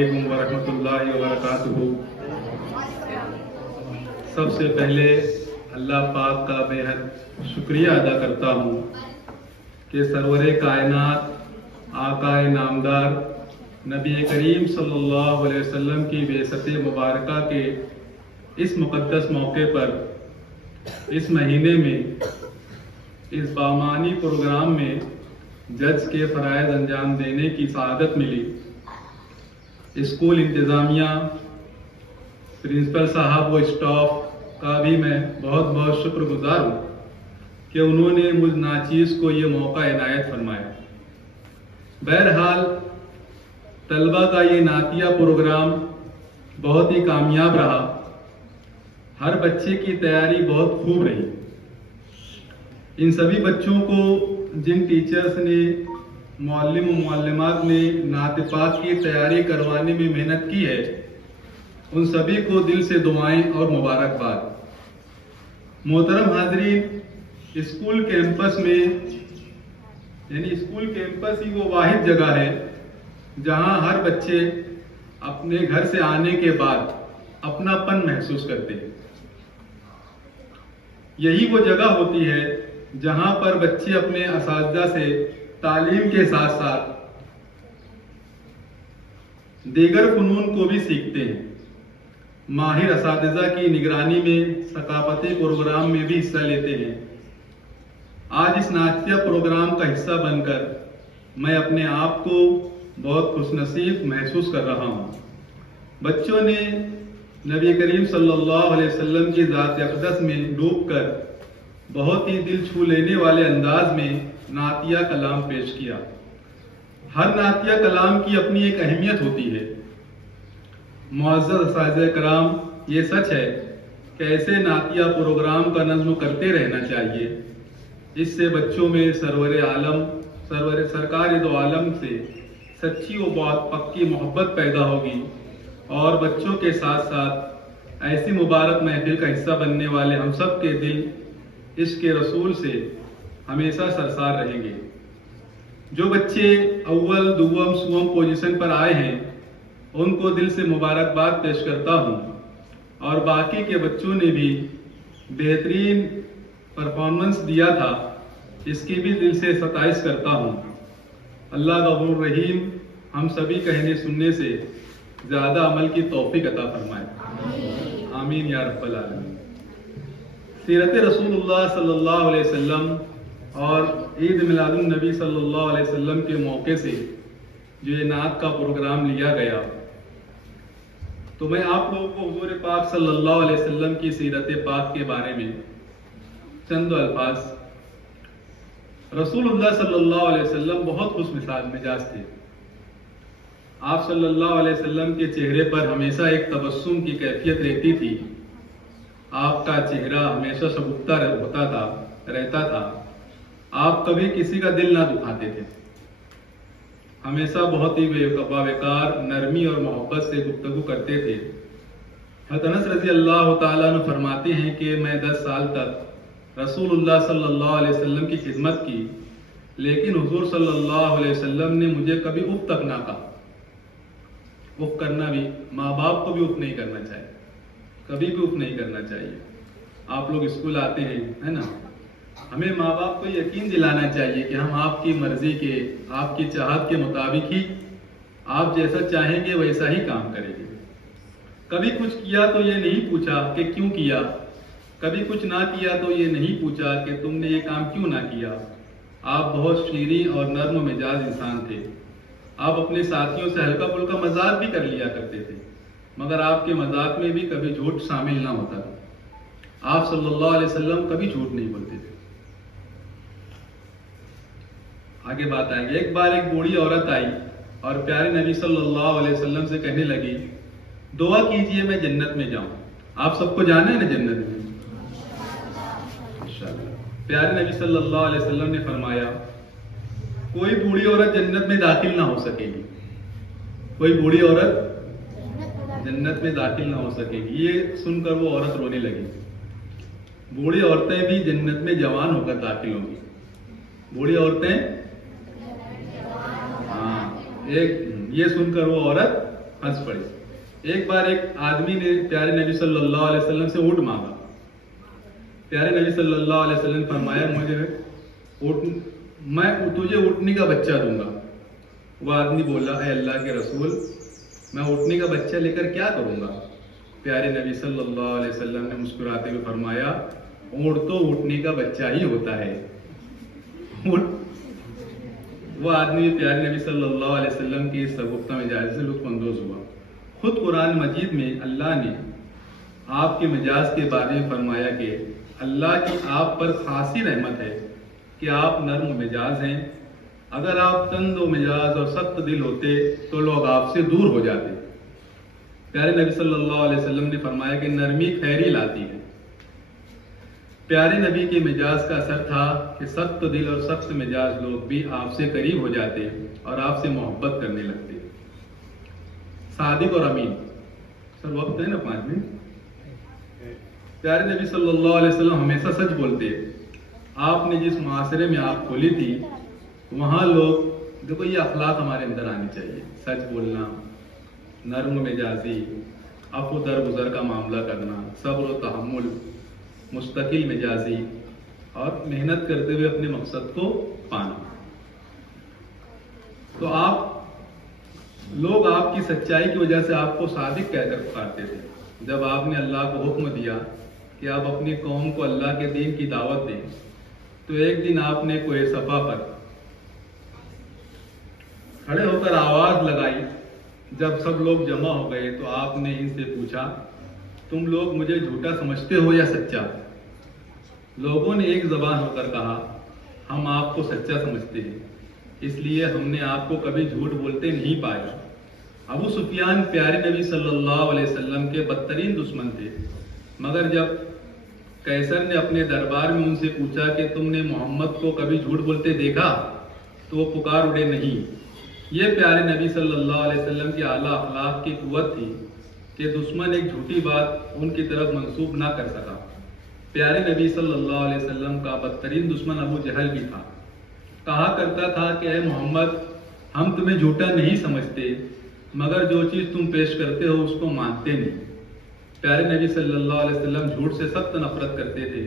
علیکم ورحمۃ اللہ وبرکاتہ۔ سب سے پہلے اللہ پاک کا بے حد شکریہ ادا کرتا ہوں کہ سرور کائنات آقا نامدار نبی کریم صلی اللہ علیہ وسلم کی بعثت مبارکہ کے اس مقدس موقع پر اس مہینے میں اس بامانی پروگرام میں جج کے فرائض انجام دینے کی سعادت ملی۔ اسکول انتظامیہ، پرنسپل صاحب و اسٹاف کا بھی میں بہت بہت شکر گزار ہوں کہ انہوں نے مجھ ناچیز کو یہ موقع عنایت فرمایا۔ بہرحال طلبہ کا یہ نعتیہ پروگرام بہت ہی کامیاب رہا۔ ہر بچے کی تیاری بہت خوب رہی۔ ان سبھی بچوں کو جن ٹیچرز نے، معلم و معلمات نے نعت پاک کی تیاری کروانے میں محنت کی ہے، ان سبھی کو دل سے دعائیں اور مبارکباد۔ محترم حاضرین، اسکول کیمپس میں اسکول کیمپس ہی وہ واحد جگہ ہے جہاں ہر بچے اپنے گھر سے آنے کے بعد اپناپن محسوس کرتے ہیں۔ یہی وہ جگہ ہوتی ہے جہاں پر بچے اپنے اساتذہ سے تعلیم کے ساتھ ساتھ دیگر فنون کو بھی سیکھتے ہیں۔ ماہر اساتذہ کی نگرانی میں ثقافتی پروگرام میں بھی حصہ لیتے ہیں۔ آج اس نعتیہ پروگرام کا حصہ بن کر میں اپنے آپ کو بہت خوش نصیب محسوس کر رہا ہوں۔ بچوں نے نبی کریم صلی اللہ علیہ وسلم کی ذات اقدس میں ڈوب کر بہت ہی دل چھو لینے والے انداز میں نعتیہ کلام پیش کیا۔ ہر نعتیہ کلام کی اپنی ایک اہمیت ہوتی ہے۔ معزز اساتذہ کرام، یہ سچ ہے کہ ایسے نعتیہ پروگرام کا نظم کرتے رہنا چاہیے۔ اس سے بچوں میں سرکار دو عالم سے سچی و بہت پکی محبت پیدا ہوگی، اور بچوں کے ساتھ ساتھ ایسی مبارک محفل کا حصہ بننے والے ہم سب کے دل عشق رسول سے ہمیشہ سرسار رہیں گے۔ جو بچے اول، دوم، سوم پوزیشن پر آئے ہیں ان کو دل سے مبارکباد پیش کرتا ہوں، اور باقی کے بچوں نے بھی بہترین پرفارمنس دیا تھا، اس کی بھی دل سے ستائش کرتا ہوں۔ اللہ غفور رحیم ہم سبھی کہنے سننے سے زیادہ عمل کی توفیق عطا فرمائے، آمین یا رب العالمین۔ سیرت رسول اللہ صلی اللہ علیہ وسلم اور عید میلاد النبی صلی اللہ علیہ وسلم کے موقع سے جو یہ نعت کا پروگرام لیا گیا، تو میں آپ لوگوں کو حضور پاک صلی اللہ علیہ وسلم کی سیرت پاک کے بارے میں چند الفاظ۔ رسول اللہ صلی اللہ علیہ وسلم بہت خوش مثال مزاج تھے۔ آپ صلی اللہ علیہ وسلم کے چہرے پر ہمیشہ ایک تبسم کی کیفیت رہتی تھی۔ آپ کا چہرہ ہمیشہ شگفتہ رہتا تھا۔ آپ کبھی کسی کا دل نہ دکھاتے تھے۔ ہمیشہ بہت ہی باوقار، نرمی اور محبت سے گفتگو کرتے تھے۔ حضرت انس رضی اللہ تعالیٰ عنہ فرماتے ہیں کہ میں 10 سال تک رسول اللہ صلی اللہ علیہ وسلم کی خدمت کی، لیکن حضور صلی اللہ علیہ وسلم نے مجھے کبھی اف تک نہ کہا۔ اف کرنا بھی، ماں باپ کو بھی اف نہیں کرنا چاہیے، کبھی بھی اف نہیں کرنا چاہیے۔ آپ لوگ اسکول آتے ہیں، ہے نا، ہمیں ماں باپ کو یقین دلانا چاہیے کہ ہم آپ کی مرضی کے، آپ کی چاہت کے مطابق ہی، آپ جیسا چاہیں گے ویسا ہی کام کریں گے۔ کبھی کچھ کیا تو یہ نہیں پوچھا کہ کیوں کیا، کبھی کچھ نہ کیا تو یہ نہیں پوچھا کہ تم نے یہ کام کیوں نہ کیا۔ آپ بہت شیریں اور نرم مزاج انسان تھے۔ آپ اپنے ساتھیوں سے ہلکا پھلکا مذاق بھی کر لیا کرتے تھے، مگر آپ کے مذاق میں بھی کبھی جھوٹ شامل نہ ہوتا تھا۔ آپ صلی اللہ علیہ وسلم کبھی جھوٹ نہیں بولتے تھے۔ آگے بات آئے گی۔ ایک بار ایک بوڑھی عورت آئی اور پیارے نبی صلی اللہ علیہ وسلم سے کہنے لگی، دعا کیجئے میں جنت میں جاؤں۔ آپ سب کو جانا ہے نا جنت میں، انشاءاللہ۔ پیارے نبی صلی اللہ علیہ وسلم نے فرمایا، کوئی بوڑھی عورت جنت میں داخل نہ ہو سکے گی، کوئی بوڑھی عورت جنت میں داخل نہ ہو سکے گی۔ یہ سن کر وہ عورت رونے لگی۔ بوڑھی عورتیں بھی جنت میں جوان ہو کر داخل ہوں گی۔ بوڑھی عورتیں، ہاں، یہ سن کر وہ عورت ہنس پڑی۔ ایک بار ایک آدمی نے پیارے نبی صلی اللہ علیہ وسلم سے اونٹ مانگا۔ پیارے نبی صلی اللہ علیہ وسلم نے فرمایا میں تجھے اونٹنی کا بچہ دوں گا۔ وہ آدمی بولا اے اللہ کے رسول میں اونٹنی کا بچہ لے کر کیا کروں گا؟ پیارے نبی صلی اللہ علیہ وسلم نے مسکراتے ہوئے فرمایا اونٹ تو اونٹنی کا بچہ ہی ہوتا ہے۔ وہ آدمی پیارے نبی صلی اللہ علیہ وسلم کی اس گفتہ مجاز سے لطف اندوز ہوا۔ خود قرآن مجید میں اللہ نے آپ کے مجاز کے بارے میں فرمایا کہ اللہ کی آپ پر خاصی رحمت ہے کہ آپ نرم مجاز ہیں، اگر آپ تند و مجاز اور سخت دل ہوتے تو لوگ آپ سے دور ہو جاتے۔ پیارے نبی صلی اللہ علیہ وسلم نے فرمایا کہ نرمی خیری لاتی ہے۔ پیارے نبی کے مجاز کا اثر تھا کہ سخت دل اور سخت مجاز لوگ بھی آپ سے قریب ہو جاتے اور آپ سے محبت کرنے لگتے۔ صادق اور امین، سر وقت ہے نا 5 منٹ۔ پیارے نبی صلی اللہ علیہ وسلم ہمیشہ سچ بولتے۔ آپ نے جس معاشرے میں آپ کھولی تھی وہاں لوگ دیکھو یہ اخلاق ہمارے اندر آنی چاہیے، سچ بولنا، نرم مجازی، عفو درگزر کا معاملہ کرنا، صبر و تحمل، مستقل مجازی اور محنت کرتے ہوئے اپنے مقصد کو پانا۔ تو لوگ آپ کی سچائی کی وجہ سے آپ کو صادق کہہ کر پکارتے تھے۔ جب آپ نے اللہ کو حکم دیا کہ آپ اپنی قوم کو اللہ کے دین کی دعوت دیں تو ایک دن آپ نے کوہ صفا پر کھڑے ہو کر آواز لگائی۔ جب سب لوگ جمع ہو گئے تو آپ نے ان سے پوچھا تم لوگ مجھے جھوٹا سمجھتے ہو یا سچا؟ لوگوں نے ایک زبان ہو کر کہا ہم آپ کو سچا سمجھتے ہیں، اس لیے ہم نے آپ کو کبھی جھوٹ بولتے نہیں پایا۔ ابو سفیان پیارے نبی صلی اللہ علیہ وسلم کے بدترین دشمن تھے، مگر جب قیصر نے اپنے دربار میں ان سے پوچھا کہ تم نے محمد کو کبھی جھوٹ بولتے دیکھا تو وہ پکار اڑے نہیں۔ یہ پیارے نبی صلی اللہ علیہ وسلم کی اعلیٰ اخلاق کی قوت تھی کہ دشمن ایک جھوٹی بات ان کی طرف منسوب نہ کر سکا۔ پیارے نبی صلی اللہ علیہ وسلم کا بدترین دشمن ابو جہل بھی تھا۔ کہا کرتا تھا کہ اے محمد ہم تمہیں جھوٹا نہیں سمجھتے، مگر جو چیز تم پیش کرتے ہو اس کو مانتے نہیں۔ پیارے نبی صلی اللہ علیہ وسلم جھوٹ سے سخت نفرت کرتے تھے۔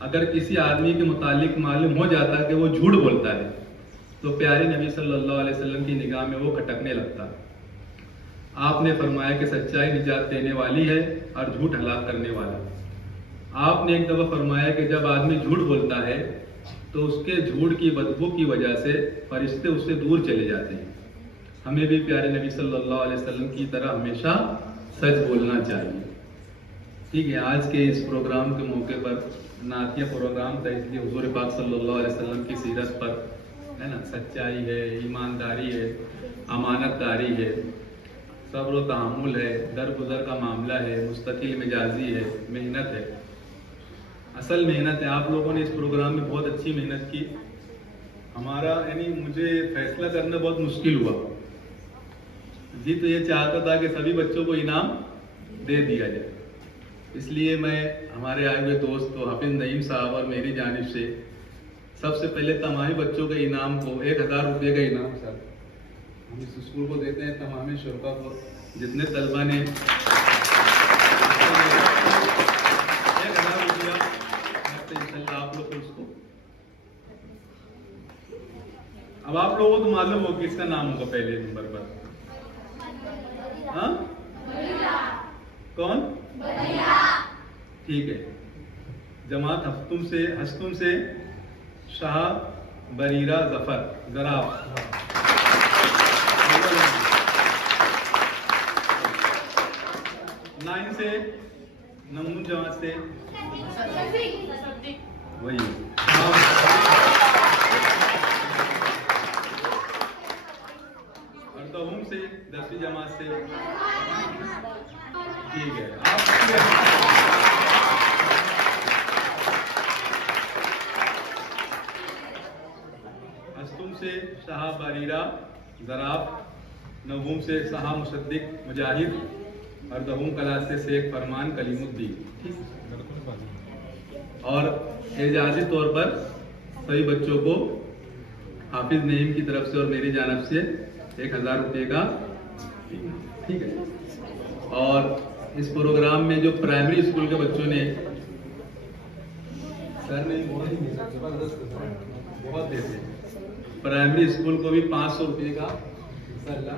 اگر کسی آدمی کے متعلق معلوم ہو جاتا کہ وہ جھوٹ بولتا ہے تو پیارے نبی صلی اللہ علیہ وسلم کی نگاہ میں وہ کھٹکنے لگتا۔ آپ نے فرمایا کہ سچائی نجات دینے والی ہے اور جھوٹ ہلاک کرنے والا۔ آپ نے ایک دفعہ فرمایا کہ جب آدمی جھوٹ بولتا ہے تو اس کے جھوٹ کی بدبو کی وجہ سے فرشتے اس سے دور چلے جاتے ہیں۔ ہمیں بھی پیارے نبی صلی اللہ علیہ وسلم کی طرح ہمیشہ سچ بولنا چاہیے۔ ٹھیک ہے، آج کے اس پروگرام کے موقع پر نعتیہ پروگرام تھا، اس لیے حضور پاک صلی اللہ علیہ وسلم کی سیرت پر ہے نا، سچائی ہے، ایمانداری ہے، امانت داری ہے، صبر و تحمل ہے، درگزر کا معاملہ ہے، مستقل مجازی ہے، محنت ہے، اصل محنت ہے۔ آپ لوگوں نے اس پروگرام میں بہت اچھی محنت کی۔ ہمارا یعنی مجھے فیصلہ کرنا بہت مشکل ہوا جی، تو یہ چاہتا تھا کہ سبھی بچوں کو انعام دے دیا جائے، اس لیے میں ہمارے آئے ہوئے دوست تو حافظ نعیم صاحب اور میری جانب سے سب سے پہلے تمامی بچوں کے انعام کو 1000 روپے کا انعام سر ہم اس اسکول کو دیتے ہیں، تمامی شرکا کو جتنے طلبہ نے 1000 روپیہ انشاءاللہ آپ لوگ اس کو۔ اب آپ لوگوں کو تو معلوم ہو کس کا نام ہوگا پہلے نمبر پر؟ ہاں کون؟ ٹھیک ہے، جماعت ہستم سے شاہ بریرہ ظفر، ذرا آپ 9 سے نمون جماعت سے وہی اور دوم سے 10ویں جماعت سے ٹھیک ہے۔ ہستم سے شاہ بریرہ ذراف، نوم سے شاہ مصدق مجاہد اور دوم کلاس سے شیخ فرمان کلیم الدین۔ اور اعزازی طور پر سبھی بچوں کو حافظ نعیم کی طرف سے اور میری جانب سے 1000 روپے کا ٹھیک ہے. اور اس پروگرام میں جو پرائمری اسکول کے بچوں نے بہت دیتے ہیں. پرائمری اسکول کو بھی 500 روپئے کا انشاءاللہ